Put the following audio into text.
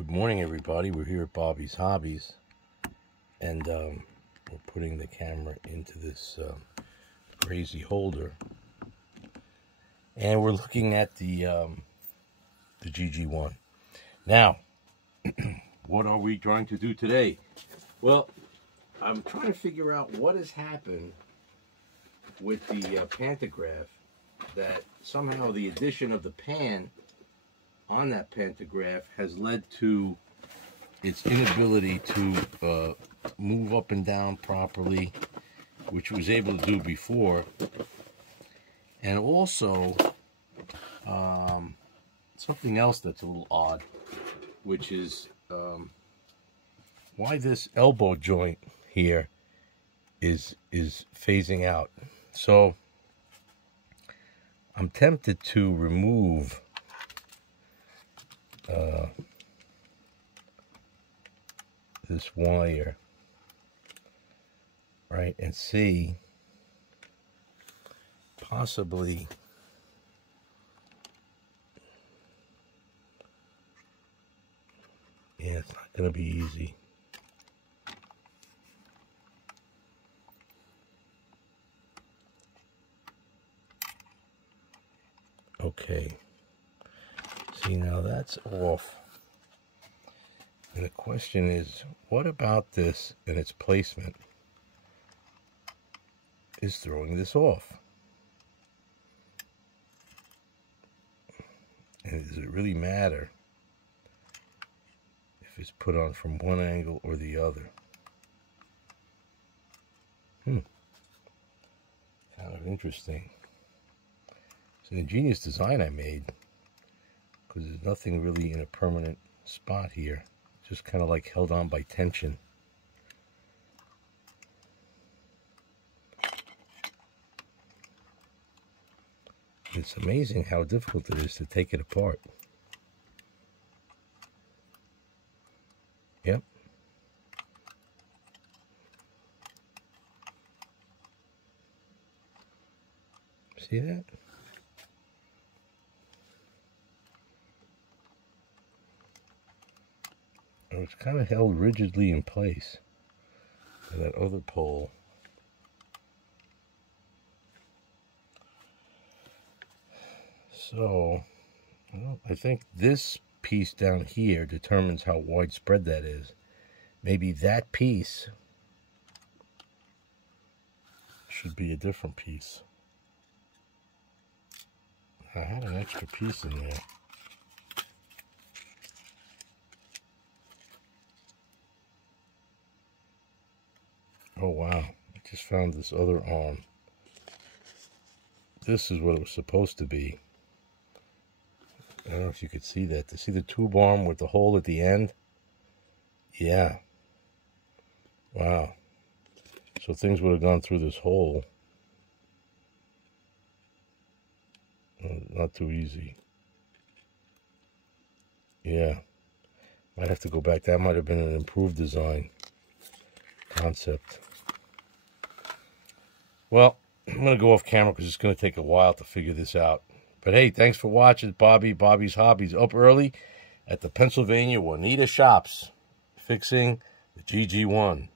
Good morning, everybody. We're here at Bobby's Hobbies, and we're putting the camera into this crazy holder, and we're looking at the GG-1. Now, what are we trying to do today? Well, I'm trying to figure out what has happened with the pantograph, that somehow the addition of the pan on that pantograph has led to its inability to move up and down properly, which it was able to do before. And also something else that's a little odd, which is why this elbow joint here is phasing out. So I'm tempted to remove this wire, right, and see possibly it's not going to be easy. Okay. See, now that's off. And the question is, what about this and its placement is throwing this off? And does it really matter if it's put on from one angle or the other? Kind of interesting. It's an ingenious design I made, because there's nothing really in a permanent spot here. Just kind of like held on by tension. It's amazing how difficult it is to take it apart. Yep. See that? It's kind of held rigidly in place by that other pole. So, I think this piece down here determines how widespread that is. Maybe that piece should be a different piece. I had an extra piece in there. Oh wow, I just found this other arm. This is what it was supposed to be. I don't know if you could see that. To see the tube arm with the hole at the end? Yeah. Wow. So things would have gone through this hole. Not too easy. Yeah. Might have to go back. That might have been an improved design concept. Well, I'm going to go off camera because it's going to take a while to figure this out. But hey, thanks for watching Bobby's Hobbies. Up early at the Pennsylvania Juanita shops, fixing the GG-1.